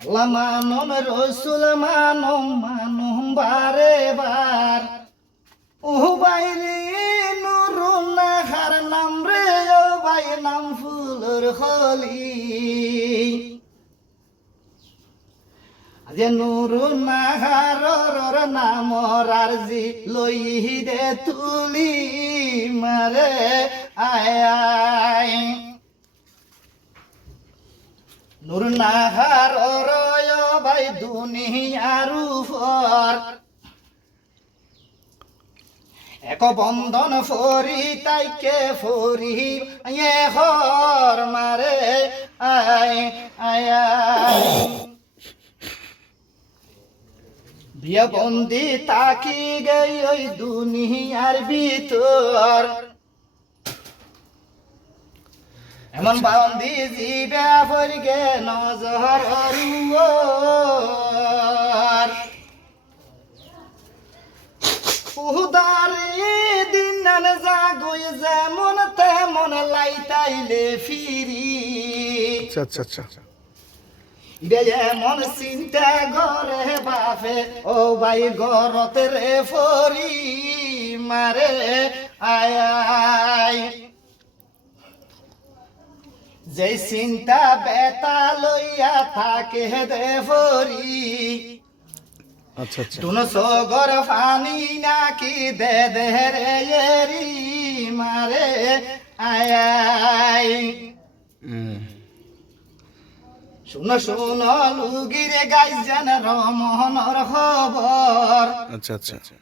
আল্লাহ মানম রসুল মানম মানম বারে বার ও বাইরে নুরুন্না হার নাম রে ও বাই নাম ফুলর হলি আজ নুরুন্না হার নাম রারজি লই দে তুলি মারে আয় আয় নূর নাহার রয় ভাই দুনিয়ার উপর এক বন্ধন ফরি তাইকে ফরি হর মারে আয় আয় বিয়ে বন্দি তাকি গই ওই দুনিয়ার ভিতর এমন বান্দি জিবে ফরিগে নজর উদারি দিন জাগই যেমন তেমন লাইতাইলে ফিরি আচ্ছা আচ্ছা আচ্ছা এমন চিন্তা ঘরে বাপে ও ভাই ঘরতে রে ফরি মারে আয় আয় যে চিন্তা বেতা লইয়া থাকে দে ফরি আচ্ছা আচ্ছা তুন সগর ফানি নাকি দে দে রে এরি মারে আয় আয় শুনো শুনো লুগিরে গাই যেন রমহনর খবর আচ্ছা আচ্ছা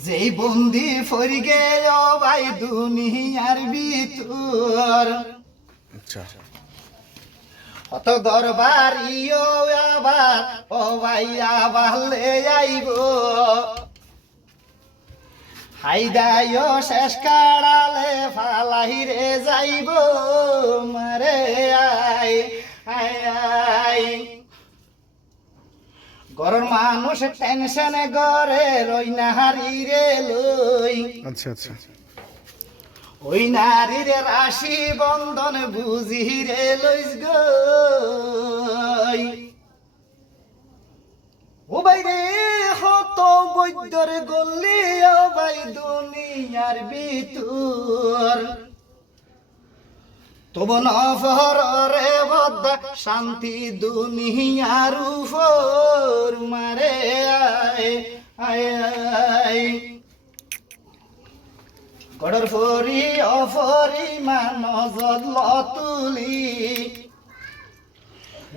যেই বন্দি ফরিগে ও ভাই দুনিয়ার ভিতর আচ্ছা কত দরবারিও আবার ও ভাই আবার লে আইব হাইদায়ও শেষ কাড়ালে ফালাহিরে যাইব মারে আই আই আই গরর মানুষ টেনশনে গরে রই নাহারি রে লই আচ্ছা আচ্ছা ওই নারীর রাশি বন্ধন বুঝি রে লইস গই ও বাইরে হত বৈদ্যর গল্লি ও বাই দুনিয়ার ভিতর তব নফরে বদ শান্তি দুনিয়ার উপর মারে আয় আয় আয় গড়র ফরি অফরি মানজত লতুলি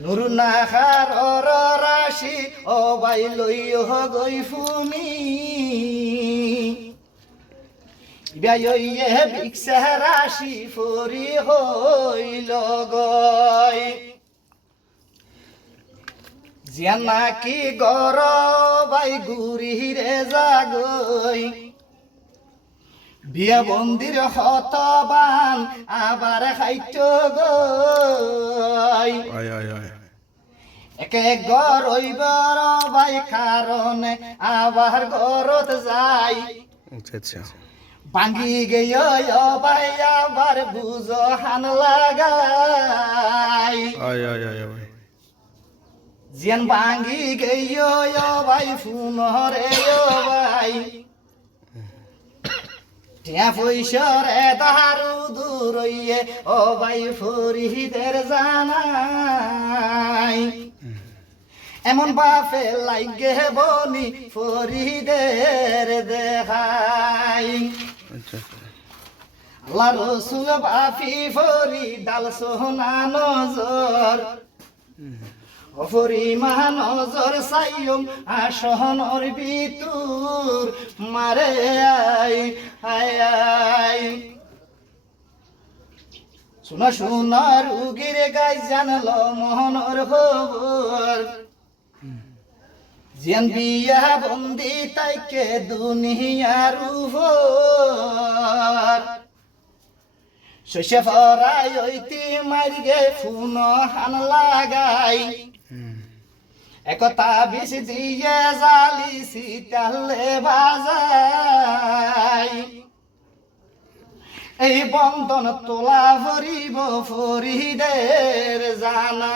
নুর নাখার রাশি ও বাই লইহ গই ফুমি বিয়ে ভিক্ষা রাশি ফরি হইল গই জিয়া নাকি গর বাই গুরি রে জাগই বিয়া বন্দির হতবান আবার খাইত গই আয় আয় আয় একে গর ওইবার বাই কারণে আবার গরত যাই আচ্ছা আচ্ছা ভাঙ্গি গেয় ভাই আবার বুঝো হান লাগাই আয় আয় আয় আয় জিয়ান ভাঙ্গি গেয় ভাই ফুনরে ভাই টিয়া পয়সরে দারু দূরইয়ে ও ভাই ফরিদের জানাই এমন বাপে লাগে বনি ফরিদের দেখাই আচ্ছা আল্লাহ রসুল বাপি ফরি ডাল সোহনা নজর অফরি মহা নজর সাইয়ম আসহনর ভিতর মারে আই আই আই শোনা শোনা রুগীর গাই জানলো মোহনর খবর জিয়ান বিয়া বন্দি তাইকে দুনিয়ার উপর শস্য ফরাই ঐতি মারিগে ফুন হান লাগাই একতা বিষ দিয়ে জালি শীতালে বাজাই এই বন্ধন তোলা ভরিব ফরিদের জানা